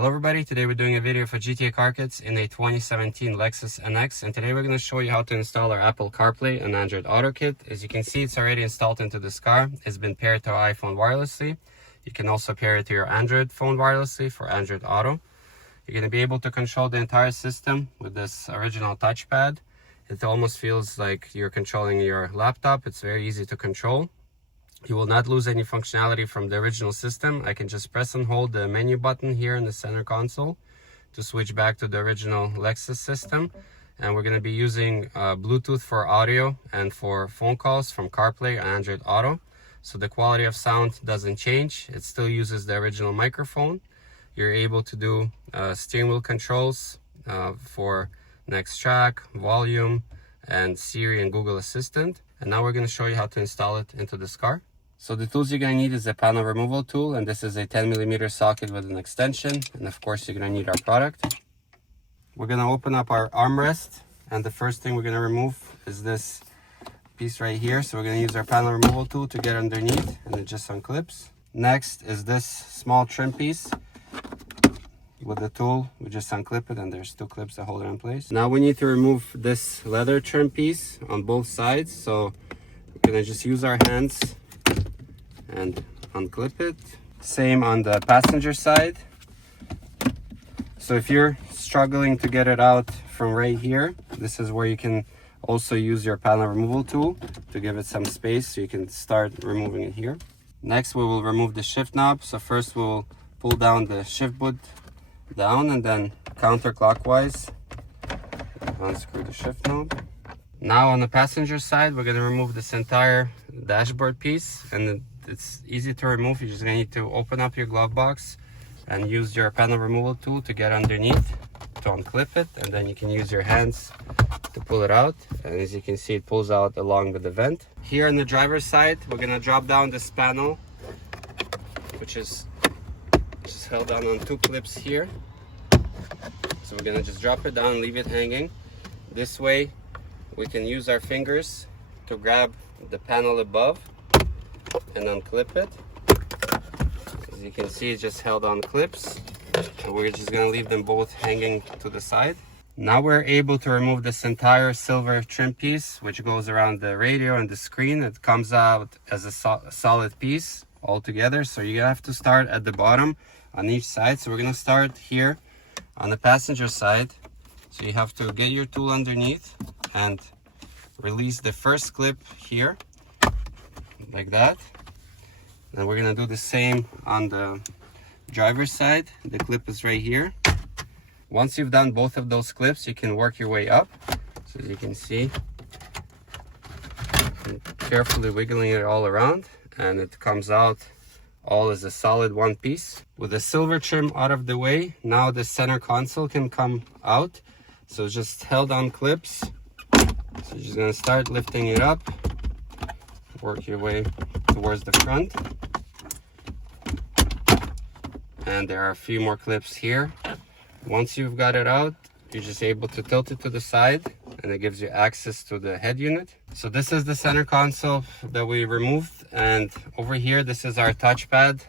Hello everybody, today we're doing a video for GTA Car Kits in a 2017 Lexus NX, and today we're going to show you how to install our Apple CarPlay and Android Auto kit. As you can see, it's already installed into this car. It's been paired to our iPhone wirelessly. You can also pair it to your Android phone wirelessly for Android Auto. You're going to be able to control the entire system with this original touchpad. It almost feels like you're controlling your laptop. It's very easy to control. You will not lose any functionality from the original system. I can just press and hold the menu button here in the center console to switch back to the original Lexus system. And we're going to be using Bluetooth for audio and for phone calls from CarPlay and Android Auto. So the quality of sound doesn't change. It still uses the original microphone. You're able to do steering wheel controls for next track, volume, and Siri and Google Assistant. And now we're going to show you how to install it into this car. So the tools you're going to need is a panel removal tool, and this is a 10mm socket with an extension, and of course you're going to need our product. We're going to open up our armrest, and the first thing we're going to remove is this piece right here. So we're going to use our panel removal tool to get underneath, and it just unclips. Next is this small trim piece. With the tool, we just unclip it, and there's two clips that hold it in place. Now we need to remove this leather trim piece on both sides, so we're going to just use our hands and unclip it. Same on the passenger side. So if you're struggling to get it out from right here, this is where you can also use your panel removal tool to give it some space so you can start removing it here. Next, we will remove the shift knob. So first we'll pull down the shift boot down, and then counterclockwise unscrew the shift knob. Now on the passenger side, we're going to remove this entire dashboard piece, and it's easy to remove. You're just going to need to open up your glove box and use your panel removal tool to get underneath to unclip it, and then you can use your hands to pull it out, and as you can see, it pulls out along with the vent. Here on the driver's side, we're going to drop down this panel, which is just held down on two clips here. So we're going to just drop it down and leave it hanging. This way we can use our fingers to grab the panel above and unclip it. As you can see, it's just held on clips. So we're just going to leave them both hanging to the side. Now we're able to remove this entire silver trim piece, which goes around the radio and the screen. It comes out as a solid piece all together. So you have to start at the bottom on each side. So we're going to start here on the passenger side. So you have to get your tool underneath and release the first clip here, like that. And we're going to do the same on the driver's side. The clip is right here. Once you've done both of those clips, you can work your way up. So as you can see, I'm carefully wiggling it all around, and it comes out all as a solid one piece. With the silver trim out of the way, now the center console can come out. So it's just held on clips. So you're just going to start lifting it up, work your way towards the front, and there are a few more clips here. Once you've got it out, you're just able to tilt it to the side, and it gives you access to the head unit. So this is the center console that we removed, and over here this is our touchpad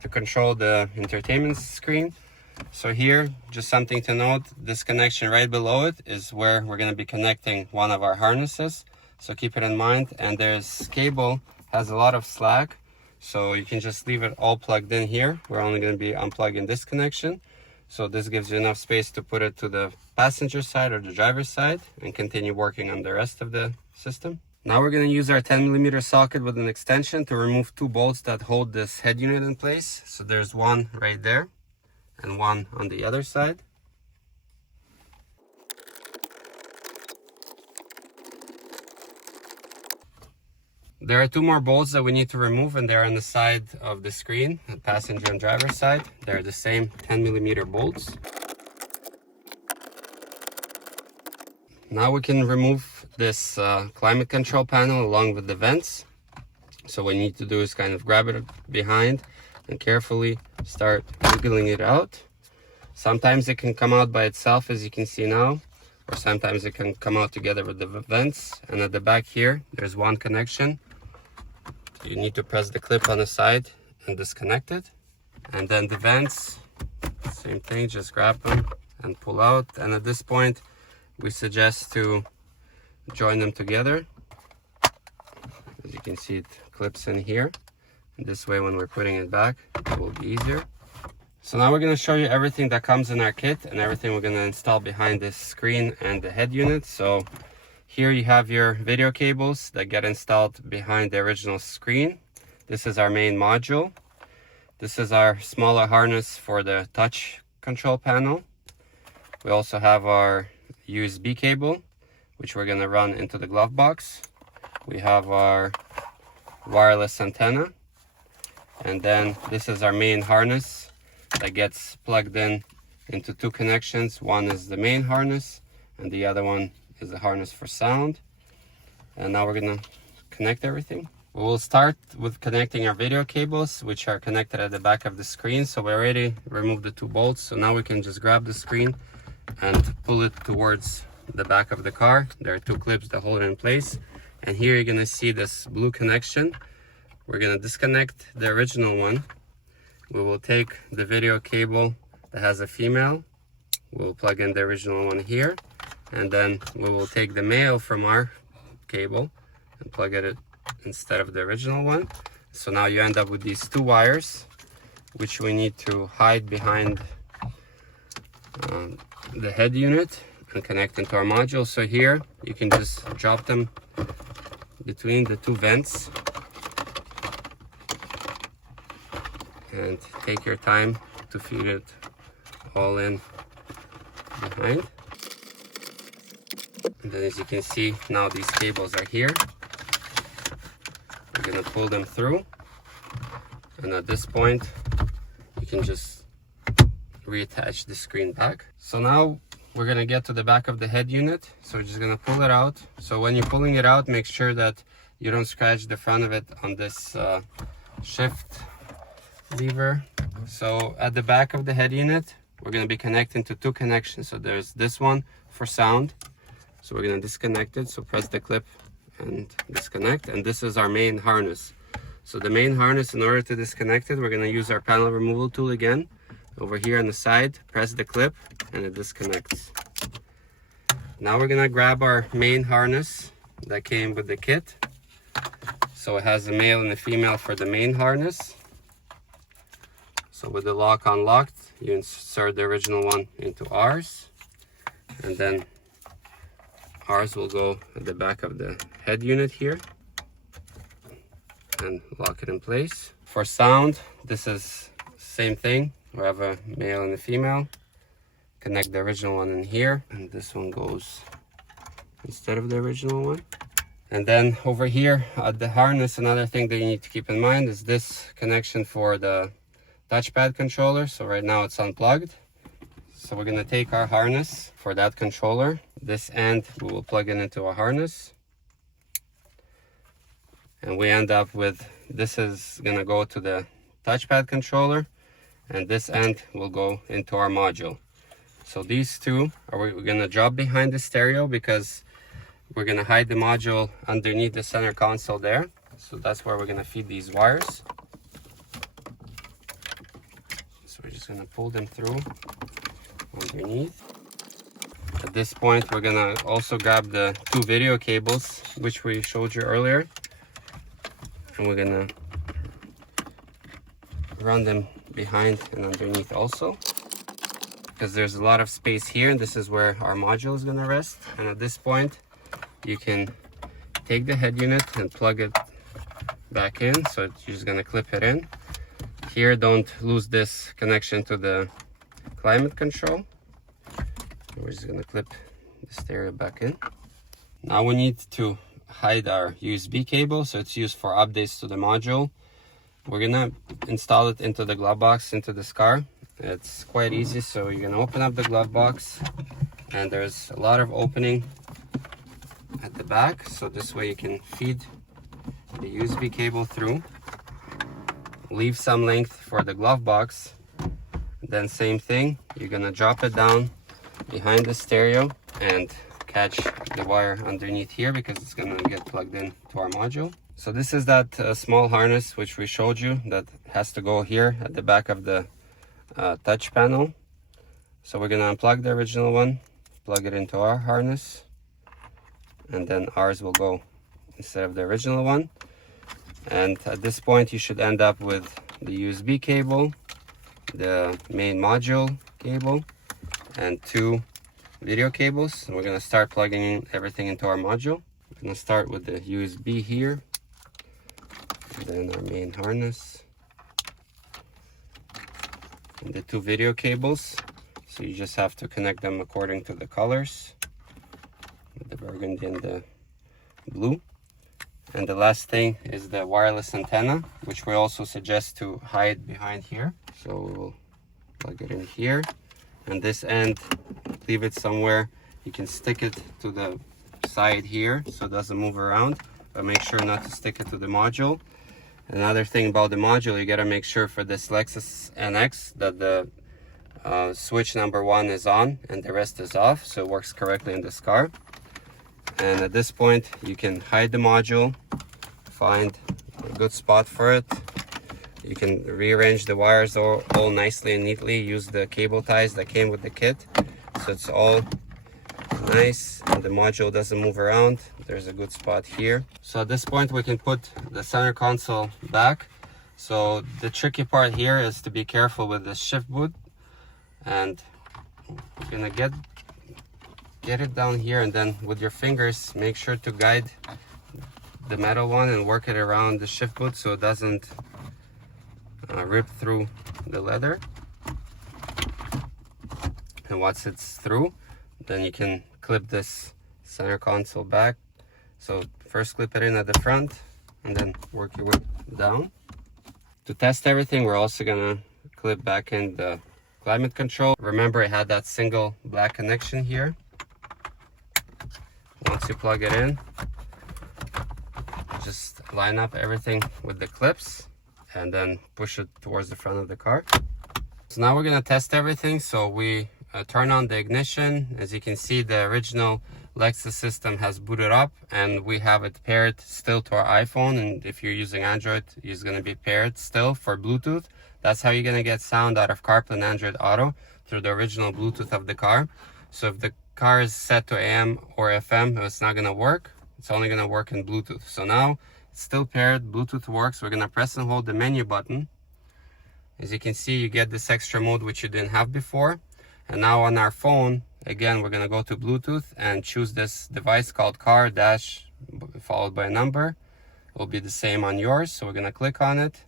to control the entertainment screen. So here, just something to note, this connection right below it is where we're going to be connecting one of our harnesses. So keep it in mind. And there's cable, has a lot of slack, so you can just leave it all plugged in here. We're only going to be unplugging this connection. So this gives you enough space to put it to the passenger side or the driver's side and continue working on the rest of the system. Now we're going to use our 10mm socket with an extension to remove two bolts that hold this head unit in place. So there's one right there and one on the other side. There are two more bolts that we need to remove, and they're on the side of the screen, the passenger and driver side. They're the same 10mm bolts. Now we can remove this climate control panel along with the vents. So what you need to do is kind of grab it behind and carefully start wiggling it out. Sometimes it can come out by itself, as you can see now, or sometimes it can come out together with the vents. And at the back here, there's one connection. You need to press the clip on the side and disconnect it. And then the vents Same thing, just grab them and pull out. And at this point, we suggest to join them together. As you can see, it clips in here. And this way, when we're putting it back, it will be easier. So now we're going to show you everything that comes in our kit and everything we're going to install behind this screen and the head unit. So here you have your video cables that get installed behind the original screen. This is our main module. This is our smaller harness for the touch control panel. We also have our USB cable, which we're going to run into the glove box. We have our wireless antenna. And then this is our main harness that gets plugged in into two connections. One is the main harness and the other one is the harness for sound. And now we're going to connect everything. We will start with connecting our video cables, which are connected at the back of the screen. So we already removed the two bolts. So now we can just grab the screen and pull it towards the back of the car. There are two clips that hold it in place. And here you're going to see this blue connection. We're going to disconnect the original one. We will take the video cable that has a female. We'll plug in the original one here. And then we will take the male from our cable and plug it instead of the original one. So now you end up with these two wires, which we need to hide behind the head unit and connect into our module. So here you can just drop them between the two vents and take your time to feed it all in behind. And then as you can see, now these cables are here. We're going to pull them through, and at this point you can just reattach the screen back. So now we're going to get to the back of the head unit. So we're just going to pull it out. So when you're pulling it out, make sure that you don't scratch the front of it on this shift lever. So at the back of the head unit, we're going to be connecting to two connections. So there's this one for sound. So we're going to disconnect it. So press the clip and disconnect. And this is our main harness. So the main harness, in order to disconnect it, we're going to use our panel removal tool again. Over here on the side, press the clip and it disconnects. Now we're going to grab our main harness that came with the kit. So it has a male and a female for the main harness. So with the lock unlocked, you insert the original one into ours, and then ours will go at the back of the head unit here and lock it in place. For sound, this is same thing. We have a male and a female. Connect the original one in here, and this one goes instead of the original one. And then over here at the harness, another thing that you need to keep in mind is this connection for the touchpad controller. So right now it's unplugged. So we're going to take our harness for that controller. This end we will plug it into our harness. And we end up with, this is going to go to the touchpad controller, and this end will go into our module. So these two we're going to drop behind the stereo because we're going to hide the module underneath the center console there. So that's where we're going to feed these wires. So we're just going to pull them through underneath. At this point, we're going to also grab the two video cables, which we showed you earlier. And we're going to run them behind and underneath also, because there's a lot of space here, and this is where our module is going to rest. And at this point, you can take the head unit and plug it back in. So you're just going to clip it in. Here, don't lose this connection to the climate control. We're just going to clip the stereo back in. Now we need to hide our USB cable, so it's used for updates to the module. We're gonna install it into the glove box, into this car. It's quite easy. So you're gonna open up the glove box, and there's a lot of opening at the back, so this way you can feed the USB cable through. Leave some length for the glove box. Then same thing, you're gonna drop it down behind the stereo and catch the wire underneath here, because it's gonna get plugged in to our module. So this is that small harness which we showed you that has to go here at the back of the touch panel. So we're gonna unplug the original one, plug it into our harness, and then ours will go instead of the original one. And at this point you should end up with the USB cable, the main module cable, and 2 video cables. And we're gonna start plugging everything into our module. We're gonna start with the USB here, and then our main harness, and the 2 video cables. So you just have to connect them according to the colors, the burgundy and the blue. And the last thing is the wireless antenna, which we also suggest to hide behind here. So we'll plug it in here, and this end, leave it somewhere. You can stick it to the side here so it doesn't move around, but make sure not to stick it to the module. Another thing about the module, you gotta make sure for this Lexus NX that the switch number 1 is on and the rest is off, so it works correctly in this car. And at this point you can hide the module, find a good spot for it. You can rearrange the wires all nicely and neatly, use the cable ties that came with the kit, so it's all nice and the module doesn't move around. There's a good spot here. So at this point we can put the center console back. So the tricky part here is to be careful with the shift boot, and you're gonna get it down here, and then with your fingers make sure to guide the metal one and work it around the shift boot so it doesn't rip through the leather. And once it's through, then you can clip this center console back. So first clip it in at the front and then work your way down. To test everything, we're also gonna clip back in the climate control. Remember, it had that single black connection here. Once you plug it in, just line up everything with the clips and then push it towards the front of the car. So now we're gonna test everything. So we turn on the ignition. As you can see, the original Lexus system has booted up and we have it paired still to our iPhone, and if you're using Android, it's going to be paired still for Bluetooth. That's how you're going to get sound out of CarPlay and Android Auto, through the original Bluetooth of the car. So if the car is set to AM or FM, it's not going to work. It's only going to work in Bluetooth. So now it's still paired, Bluetooth works. We're going to press and hold the menu button. As you can see, you get this extra mode which you didn't have before. And now on our phone, again, we're gonna go to Bluetooth and choose this device called car dash followed by a number. It will be the same on yours. So we're gonna click on it.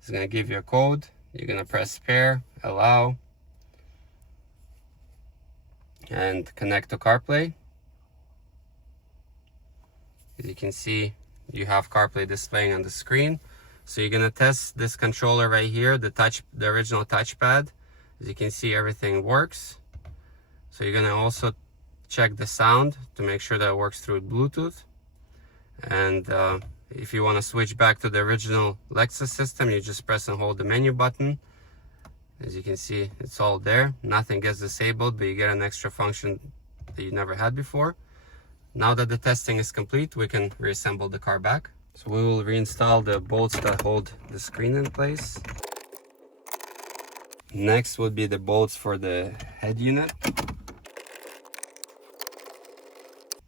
It's gonna give you a code. You're gonna press pair, allow, and connect to CarPlay. As you can see, you have CarPlay displaying on the screen. So you're gonna test this controller right here, the original touchpad. As you can see, everything works. So you're gonna also check the sound to make sure that it works through Bluetooth. And if you want to switch back to the original Lexus system, you just press and hold the menu button. As you can see, it's all there. Nothing gets disabled, but you get an extra function that you never had before. Now that the testing is complete, we can reassemble the car back. So we will reinstall the bolts that hold the screen in place. Next would be the bolts for the head unit.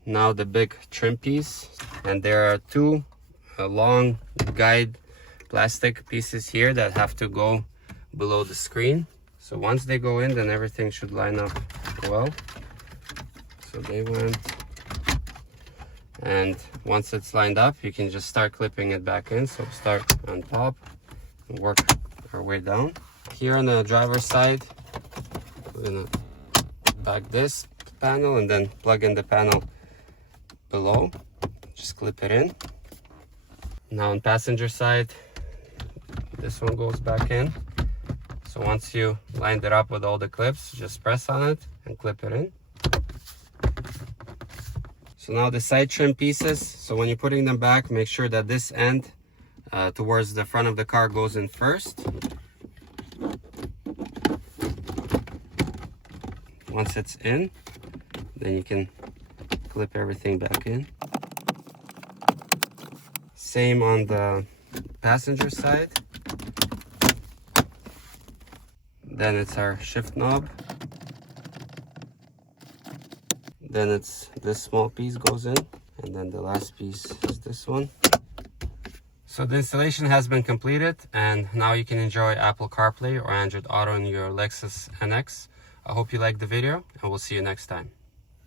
Now the big trim piece, and there are 2 long guide plastic pieces here that have to go below the screen. So once they go in, then everything should line up well. So they went, and once it's lined up, you can just start clipping it back in. So start on top and work our way down. Here on the driver's side, we're gonna back this panel and then plug in the panel below. Just clip it in. Now on passenger side, this one goes back in. So once you lined it up with all the clips, just press on it and clip it in. So now the side trim pieces, so when you're putting them back, make sure that this end towards the front of the car goes in first. Once it's in, then you can clip everything back in. Same on the passenger side. Then it's our shift knob. Then it's this small piece goes in, and then the last piece is this one. So the installation has been completed, and now you can enjoy Apple CarPlay or Android Auto in your Lexus NX. I hope you liked the video, and we'll see you next time.